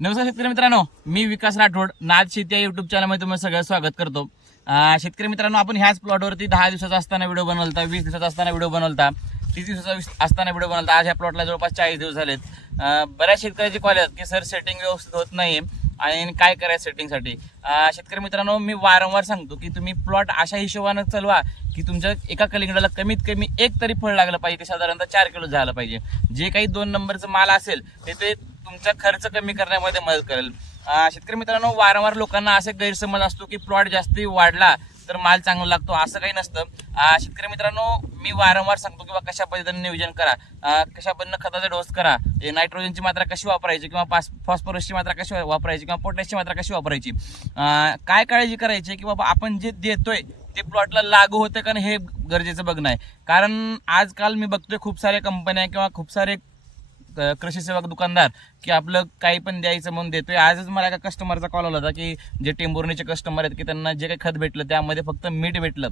नमस्कार शेतकरी मित्रांनो मी विकास राठोड नाद शेती या युट्यूब चॅनलमध्ये तुम्हाला सगळं स्वागत करतो. शेतकरी मित्रांनो आपण ह्याच प्लॉटवरती दहा दिवसाचा असताना व्हिडिओ बनवलता वीस दिवसाचा असताना व्हिडिओ बनवलता तीस दिवसाचा असताना व्हिडिओ बनवलता. आज ह्या प्लॉटला जवळपास चाळीस दिवस झालेत. बऱ्याच शेतकऱ्याचे कॉल आहेत की सर सेटिंग व्यवस्थित होत नाही आणि काय करायचं सेटिंगसाठी शेतकरी मित्रांनो मी वारंवार सांगतो की तुम्ही प्लॉट अशा हिशोबानं चालवा की तुमच्या एका कलिंगडाला कमीत कमी एक तरी फळ लागलं पाहिजे ते साधारणतः चार किलो झालं पाहिजे. जे काही दोन नंबरचं माल असेल ते ते तुमचा खर्च कमी करण्यामध्ये मदत करेल. शेतकरी मित्रांनो वारंवार लोकांना असे गैरसमज असतो की प्लॉट जास्ती वाढला तर माल चांगला लागतो असं काही नसतं. शेतकरी मित्रांनो मी वारंवार सांगतो किंवा कशा पद्धतीने नियोजन करा. कशा पद्धतीनं खताचा डोस करा. हे नायट्रोजनची मात्रा कशी वापरायची किंवा पास फॉस्फरसची मात्रा कशी वापरायची किंवा पोटॅशची मात्रा कशी वापरायची? काय काळजी करायची की बाबा आपण जे देतोय ते प्लॉटला लागू होतं का नाही हे गरजेचं बघणं आहे. कारण आजकाल मी बघतोय खूप साऱ्या कंपन्या किंवा खूप सारे कृषी सेवक दुकानदार की आपलं काही पण द्यायचं म्हणून देतोय. आजच मला एका कस्टमरचा कॉल आला होता की जे टेंभुर्णीचे कस्टमर आहेत की त्यांना जे काही खत भेटलं त्यामध्ये फक्त मीठ भेटलं.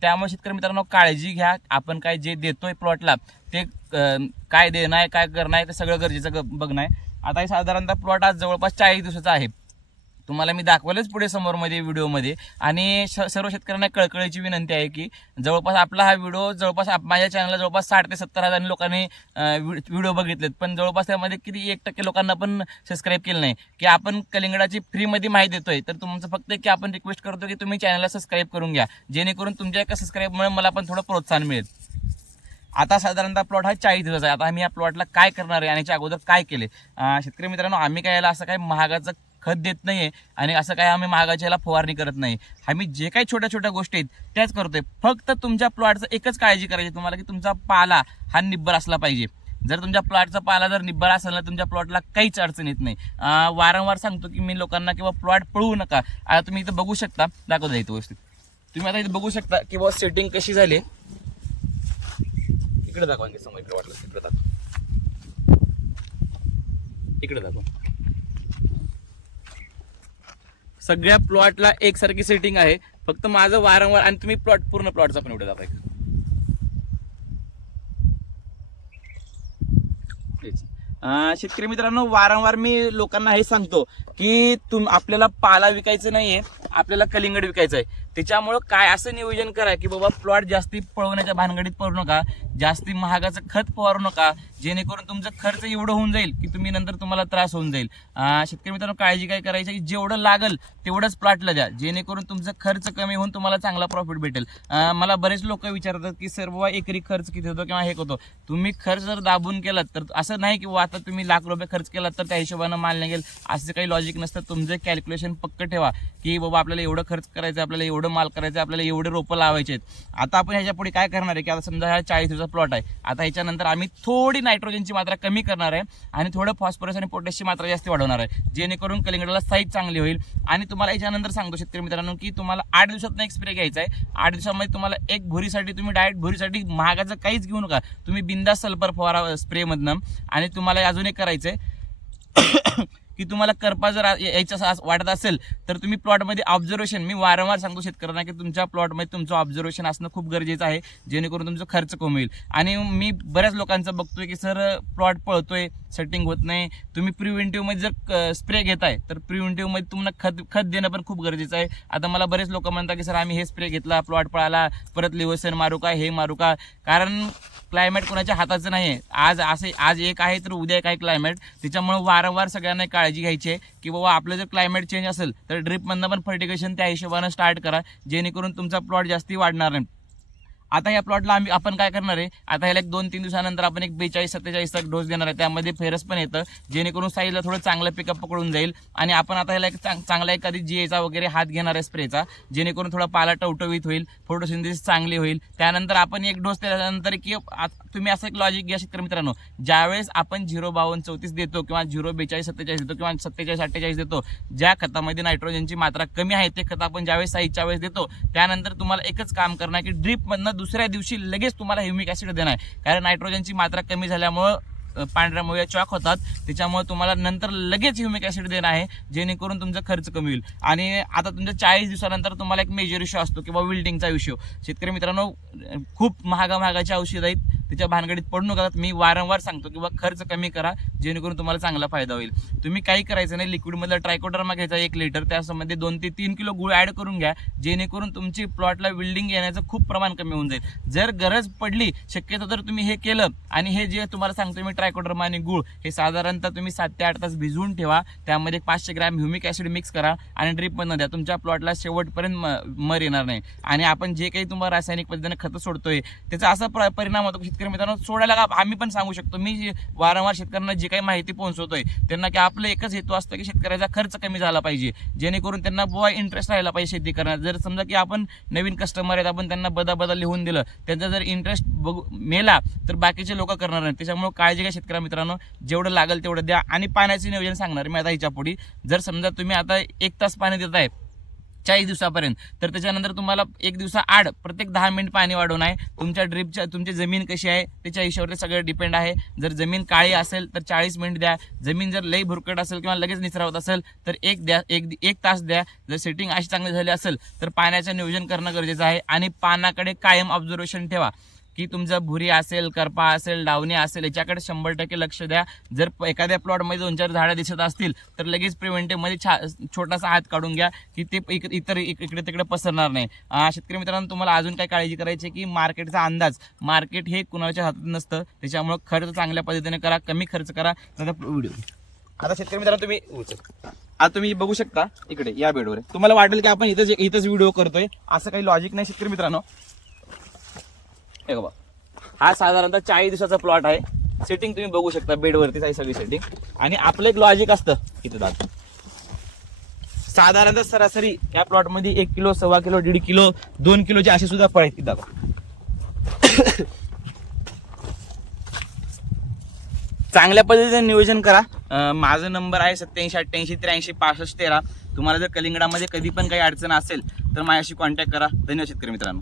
त्यामुळे शेतकरी मित्रांनो काळजी घ्या. आपण काय जे देतोय प्लॉटला ते काय देणं आहे काय करणं आहे ते सगळं गरजेचं बघणं आहे. आता हे साधारणतः प्लॉट आज जवळपास चाळीस दिवसाचा आहे. तुम्हाला मी दाखवलंच पुढे समोरमध्ये व्हिडिओमध्ये. आणि श- सर्व शेतकऱ्यांना कळकळीची विनंती आहे की जवळपास आपला हा व्हिडिओ जवळपास आप- माझ्या चॅनलला जवळपास साठ ते सत्तर हजार लोकांनी व्हिडिओ बघितलेत. पण जवळपास त्यामध्ये किती एक टक्के लोकांना पण सबस्क्राईब केलं नाही. की आपण कलिंगडाची फ्रीमध्ये माहिती देतोय. तर तुमचं फक्त की आपण रिक्वेस्ट करतो की तुम्ही चॅनलला सबस्क्राईब करून घ्या. जेणेकरून तुमच्या एका सबस्क्राईबमुळे मला पण थोडं प्रोत्साहन मिळेल. आता साधारणतः प्लॉट हा चाळीस दिवस आहे. आता आम्ही या प्लॉटला काय करणार आहे आणि याच्या अगोदर काय केले शेतकरी मित्रांनो आम्ही काय याला असं काही महागाचं खत देत नाही आहे आणि असं काय आम्ही महागाच्या याला फवारणी करत नाही. आम्ही जे काही छोट्या छोट्या गोष्टी आहेत त्याच करतोय. फक्त तुमच्या प्लॉटचं एकच काळजी करायची तुम्हाला की तुमचा पाला हा निब्बर असला पाहिजे. जर तुमच्या प्लॉटचा पाला जर निब्बर असेल ना तुमच्या प्लॉटला काहीच अडचण येत नाही. वारंवार सांगतो की मी लोकांना किंवा प्लॉट पळवू नका. आता तुम्ही इथं बघू शकता. दाखवता इथं व्यवस्थित. तुम्ही आता इथं बघू शकता की बाबा सेटिंग कशी झाली. इकडे दाखवा समोर इकडे वाटलं इकडे दाखवा. इकडे दाखवा. सगळ्या प्लॉटला एकसारखी सेटिंग आहे. फक्त माझं वारंवार आणि तुम्ही प्लॉट पूर्ण प्लॉटचा पण एवढं दाखवा शेतकरी मित्रांनो वारंवार मी लोकांना हे सांगतो की तुम आपल्याला पाला विकायचं नाहीये आपल्याला कलिंगड विकायचं आहे त्याच्यामुळं काय असं नियोजन करा की बाबा प्लॉट जास्ती पळवण्याच्या भानगडीत पडू नका. जास्ती महागाचं खत फवारू नका जेणेकरून तुमचं खर्च एवढं होऊन जाईल की तुम्ही नंतर तुम्हाला त्रास होऊन जाईल. शेतकरी मित्रांनो काळजी काय करायची? की जेवढं लागल तेवढंच प्लॉटला द्या जेणेकरून तुमचं खर्च कमी होऊन तुम्हाला चांगला प्रॉफिट भेटेल. मला बरेच लोक विचारतात की सर बाबा एकरी खर्च किती होतो किंवा हे होतो? तुम्ही खर्च जर दाबून केलात तर असं नाही की बुवा आता तुम्ही लाख रुपये खर्च केलात तर त्या हिशोबानं माल निघेल. असं काही लॉजिक नसतं. तुमचं कॅल्क्युलेशन पक्क ठेवा की बाबा आपल्याला एवढं खर्च करायचं आहे, आपल्याला एवढं माल करायचं आहे, आपल्याला एवढे रोपं लावायचे आहेत. आता आपण ह्याच्या पुढे काय करणार आहे की आता समजा ह्या चाळीस दिवसाचा प्लॉट आहे. आता याच्यानंतर आम्ही थोडी नायट्रोजनची मात्रा कमी करणार आहे आणि थोडं फॉस्फरस आणि पोटॅशची मात्रा जास्त वाढवणार आहे. जेणेकरून कलिंगडाला साईज चांगली होईल. आणि तुम्हाला याच्यानंतर सांगतो शेतकरी मित्रांनो की तुम्हाला आठ दिवसात एक स्प्रे घ्यायचा आहे. आठ दिवसामध्ये तुम्हाला एक भुरीसाठी तुम्ही डायरेक्ट भुरीसाठी महागाचं काहीच घेऊ नका. तुम्ही बिंदा सल्फर फवारा स्प्रेमधनं आणि तुम्हाला अजून एक करायचं आहे की तुम्हाला करपा जर यायचं वाटत असेल तर तुम्ही प्लॉटमध्ये ऑब्झर्वेशन मी वारंवार सांगतो शेतकऱ्यांना की तुमच्या प्लॉटमध्ये तुमचं ऑब्झर्वेशन असणं खूप गरजेचं आहे जेणेकरून तुमचा खर्च कमी होईल. आणि मी बऱ्याच लोकांचं बघतोय की सर प्लॉट पळतोय सेटिंग होत नाही. तुम्ही प्रिव्हेंटिव्हमध्ये जर स्प्रे घेताय तर प्रिव्हेंटिव्हमध्ये तुम्हाला खत खत देणं पण खूप गरजेचं आहे. आता मला बरेच लोक म्हणतात की सर आम्ही हे स्प्रे घेतला प्लॉट पळाला परत लिव्हसन मारू का हे मारू का? कारण क्लायमेट कोणाच्या हाताचं नाही आहे आज असे आज एक आहे तर उद्या एक आहे क्लायमेट त्याच्यामुळे वारंवार सगळ्यांना काळजी घ्यायची आहे की बाबा आपलं जर क्लायमेट चेंज असेल तर ड्रिपमधनं पण फर्टिगेशन त्या हिशोबानं स्टार्ट करा. जेणेकरून तुमचा प्लॉट जास्ती वाढणार नाही. आता या प्लॉटला आम्ही आपण काय करणार आहे? आता ह्याला एक दोन तीन दिवसानंतर आपण एक बेचाळीस सत्तेचाळीसचा डोस देणार आहे. त्यामध्ये फेरस पण येतं जेणेकरून साईजला थोडं चांगलं पिकअप पकडून जाईल. आणि आपण आता ह्याला एक चांग- चांगला एखादी जीएचा वगैरे हात घेणार आहे स्प्रेचा जेणेकरून थोडा पाला टवटवीत होईल फोटोसिंथेसिस चांगली होईल. त्यानंतर आपण एक डोस दिल्यानंतर की तुम्ही असं एक लॉजिक घ्या शेतकरी मित्रांनो. ज्यावेळेस आपण झिरो बावन्न चौतीस देतो किंवा झिरो बेचाळीस सत्तेचाळीस देतो किंवा सत्तेचाळीस अठ्ठेचाळीस देतो ज्या खतामध्ये नायट्रोजनची मात्रा कमी आहे ते खत आपण ज्यावेळेस साईजच्या वेळेस देतो त्यानंतर तुम्हाला एकच काम करणार की ड्रीपमधनं दुसऱ्या दिवशी लगेच तुम्हाला ह्युमिक ऍसिड देणार आहे. कारण नायट्रोजनची मात्रा कमी झाल्यामुळं पांढऱ्या मुळ्या चॉक होतात. त्याच्यामुळे तुम्हाला नंतर लगेच ह्युमिक ऍसिड देणं आहे जेणेकरून तुमचा खर्च कमी होईल. आणि आता तुमच्या चाळीस दिवसानंतर तुम्हाला एक मेजर इश्यू असतो किंवा विल्डिंगचा इश्यू शेतकरी मित्रांनो खूप महागा महागाची औषध आहेत. तिच्या भानगडीत पडू नका. मी वारंवार सांगतो किंवा खर्च कमी करा जेणेकरून तुम्हाला चांगला फायदा होईल. तुम्ही काही करायचं नाही लिक्विडमधला ट्रायकोडर्मा घ्यायचा एक लिटर त्यासंबंधी दोन ते तीन किलो गुळ ॲड करून घ्या जेणेकरून तुमची प्लॉटला विल्डिंग येण्याचं खूप प्रमाण कमी होऊन जाईल. जर गरज पडली शक्यतो जर तुम्ही हे केलं. आणि हे जे तुम्हाला सांगतो मी ट्रायकोडर्मा आणि गुळ हे साधारणतः तुम्ही सात ते आठ तास भिजवून ठेवा. त्यामध्ये पाचशे ग्रॅम ह्युमिक ॲसिड मिक्स करा आणि ड्रीप पण द्या. तुमच्या प्लॉटला शेवटपर्यंत म- मर येणार नाही. आणि आपण जे काही तुम्हाला रासायनिक पद्धतीने खतं सोडतोय त्याचा असा प्र- परिणाम होतो शेतकरी शेतकरी मित्रांनो सोडायला का आम्ही पण सांगू शकतो. मी जे वारंवार शेतकऱ्यांना जी काही माहिती पोहोचवतोय त्यांना की आपलं एकच हेतू असतं की शेतकऱ्याचा खर्च कमी झाला पाहिजे. जेणेकरून त्यांना बुवा इंटरेस्ट राहिला पाहिजे शेती करण्यात. जर समजा की आपण नवीन कस्टमर आहेत आपण त्यांना बदा बदा लिहून दिलं त्यांचा जर इंटरेस्ट बघू मेला तर बाकीचे लोक करणार नाही. त्याच्यामुळे काळजी घ्या शेतकऱ्या मित्रांनो. जेवढं लागेल तेवढं द्या. आणि पाण्याचे नियोजन सांगणार मी आता हिच्या पुढे जर समजा तुम्ही आता एक तास पाणी देत आहे चाळीस दिवसापर्यंत. तर त्याच्यानंतर तुम्हाला एक दिवसा आड प्रत्येक दहा मिनिट पाणी वाढवणं आहे. तुमच्या ड्रिपच्या तुमची जमीन कशी आहे त्याच्या हिशोबावर सगळं डिपेंड आहे. जर जमीन काळी असेल तर चाळीस मिनिट द्या. जमीन जर लई भुरकट असेल किंवा लगेच निसरावत असेल तर एक द्या एक एक तास द्या. जर सेटिंग अशी चांगली झाली असेल तर पाण्याचं नियोजन करणं गरजेचं आहे. आणि पानाकडे कायम ऑब्झर्वेशन ठेवा. की तुमचं भुरी असेल करपा असेल डावणी असेल याच्याकडे शंभर टक्के लक्ष द्या. जर एखाद्या प्लॉटमध्ये दोन चार झाडं दिसत असतील तर लगेच प्रिव्हेंटिव्हमध्ये छा छोटासा हात काढून घ्या की ते इक- इतर इक- इकडे तिकडे पसरणार नाही. शेतकरी मित्रांनो तुम्हाला अजून काय काळजी करायची आहे की मार्केटचा अंदाज? मार्केट हे कुणाच्या हातात नसतं त्याच्यामुळे खर्च चांगल्या पद्धतीने करा कमी खर्च करा. आता व्हिडिओ. आता शेतकरी मित्रांनो तुम्ही आता तुम्ही बघू शकता इकडे या बेडवर. तुम्हाला वाटेल की आपण इथंच इथंच व्हिडिओ करतोय. असं काही लॉजिक नाही शेतकरी मित्रांनो. हे बघा. हा साधारणतः चाळीस दिवसाचा प्लॉट आहे. सेटिंग तुम्ही बघू शकता बेडवरतीच आहे सगळी सेटिंग आणि आपलं एक लॉजिक असतं इथं दादा साधारणतः सरासरी या प्लॉटमध्ये एक किलो सव्वा किलो दीड किलो दोन किलोचे असे सुद्धा फळ आहेत दादा चांगल्या पद्धतीने नियोजन करा. माझा नंबर आहे सत्याऐंशी अठ्ठ्याऐंशी त्र्याऐंशी पासष्ट तेरा. तुम्हाला जर कलिंगडामध्ये कधी पण काही अडचण असेल तर माझ्याशी कॉन्टॅक्ट करा. धन्यवाद शेतकरी मित्रांनो.